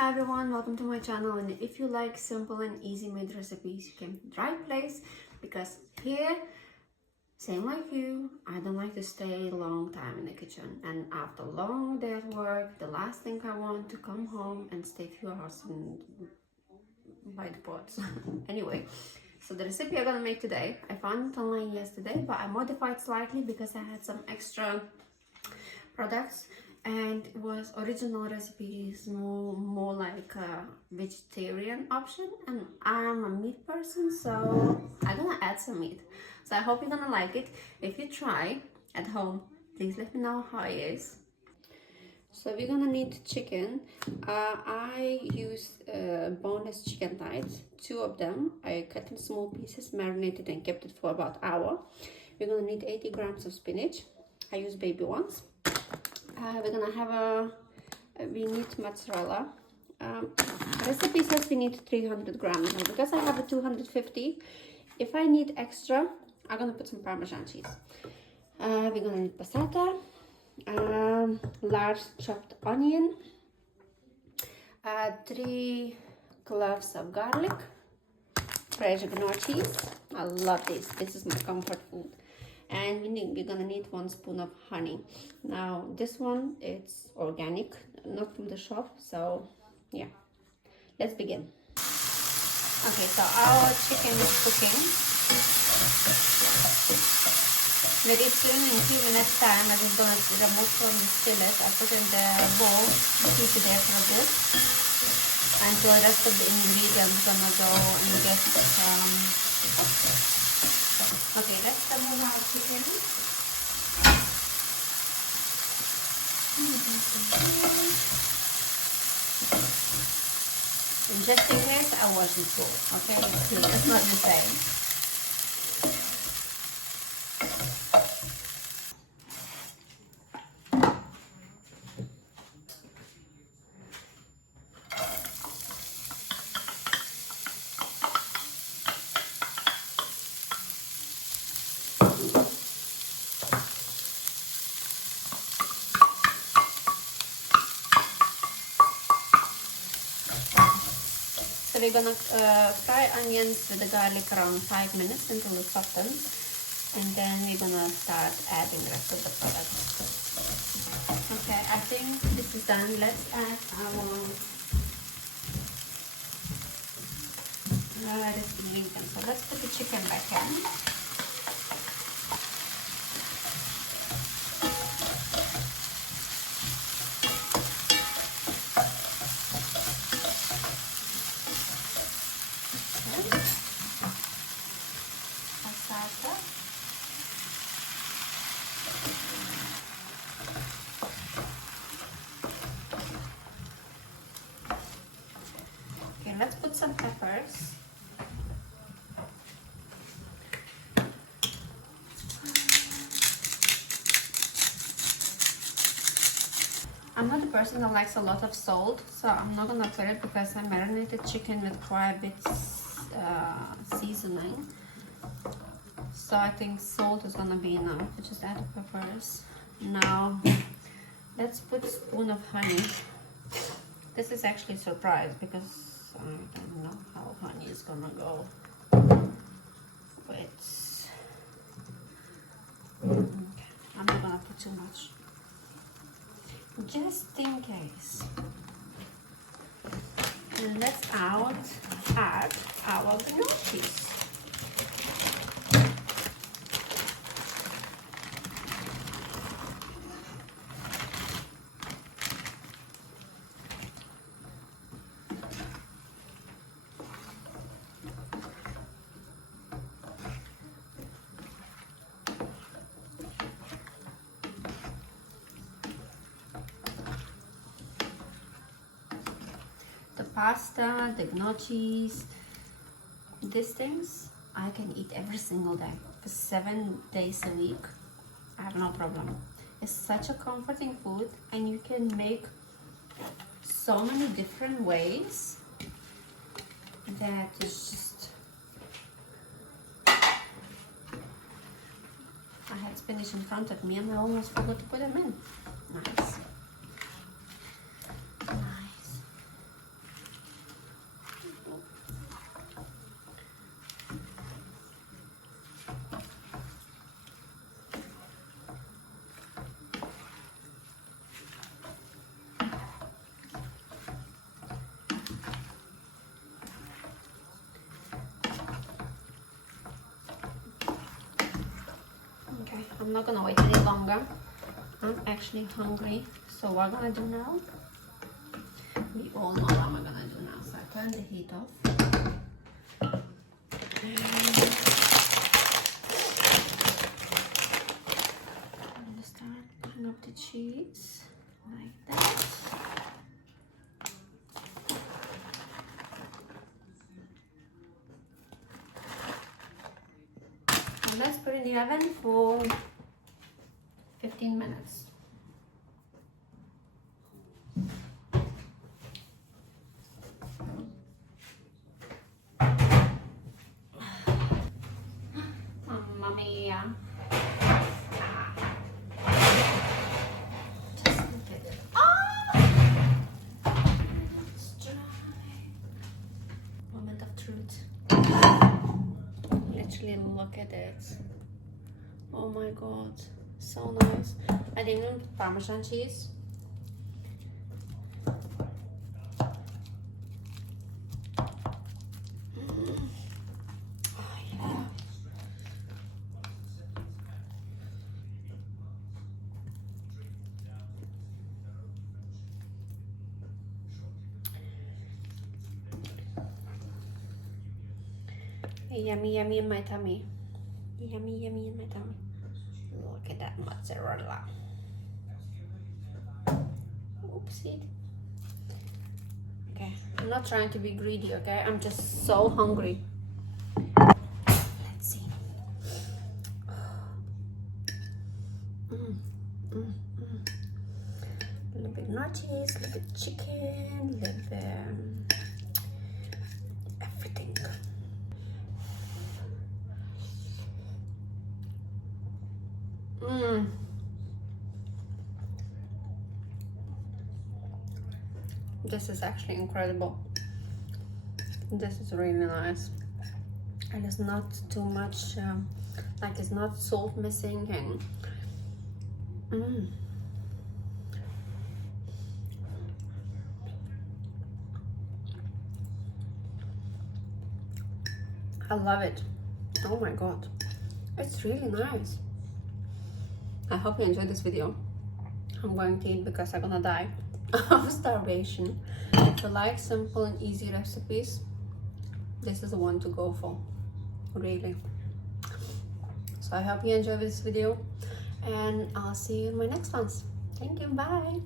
Hi everyone, welcome to my channel, and if you like simple and easy made recipes, you came to the right place because here, same like you, I don't like to stay a long time in the kitchen, and after a long day at work, the last thing I want to come home and stay a few hours by the pots. Anyway, so the recipe I'm gonna make today, I found it online yesterday, but I modified slightly because I had some extra products, and it was original recipes, more like a vegetarian option, and I'm a meat person, so I'm gonna add some meat. So I hope you're gonna like it. If you try at home, please let me know how it is. So we're gonna need chicken. I used boneless chicken thighs, 2 of them. I cut in small pieces, marinated and kept it for about an hour. We're gonna need 80 grams of spinach. I use baby ones. We're gonna have we need mozzarella. Recipe says we need 300 grams. Now, because I have a 250, if I need extra, I'm gonna put some Parmesan cheese. We're gonna need passata, large chopped onion, 3 cloves of garlic, fresh gnocchi. I love this. This is my comfort food. And we're gonna need 1 spoon of honey. Now this one, it's organic, not from the shop, so yeah, let's begin. Okay, so our chicken is cooking very soon. In a few minutes time, I'm just gonna remove from the skillet. I put in the bowl, keep it there for a bit, until the rest of the ingredients gonna go and get okay, let's remove our chicken. And just in case, I wasn't sure, okay? It's not the same. So we're gonna fry onions with the garlic around 5 minutes until it softens, and then we're gonna start adding the rest of the products. Okay, I think this is done. Let's add our rest ingredients. So let's put the chicken back in. Okay, let's put some peppers. I'm not a person that likes a lot of salt, so I'm not gonna put it because I marinated chicken with quite a bit seasoning. So I think salt is gonna be enough. I just add the peppers. Now let's put a spoon of honey. This is actually a surprise because I don't know how honey is gonna go with. Okay, I'm not gonna put too much, just in case. And let's add our gnocchi. The pasta, the gnocchis, these things I can eat every single day for 7 days a week. I have no problem. It's such a comforting food, and you can make so many different ways that is just. I had spinach in front of me and I almost forgot to put them in. Nice. Nice. I'm not gonna wait any longer. I'm actually hungry. So what I'm gonna do now? We all know what I'm gonna do now. So I turn the heat off. And I'm gonna start putting up the cheese like that. And let's put it in the oven for 15 minutes. Mamma mia. Just look at it. It's dry. Moment of truth. Literally look at it. Oh my god, so nice. I didn't even put Parmesan cheese. Oh yeah. Yummy, yummy in my tummy. Yummy, yummy in my tummy. Look at that mozzarella. Oopsie. Okay, I'm not trying to be greedy, okay? I'm just so hungry. Let's see. A little bit gnocchis, a little bit chicken, a little bit everything. This is actually incredible. This is really nice, and it's not too much like it's not salt missing, and I love it. Oh my god, it's really nice. I hope you enjoyed this video. I'm going to eat because I'm gonna die of starvation. If you like simple and easy recipes, this is the one to go for, really. So I hope you enjoyed this video, and I'll see you in my next ones. Thank you, bye.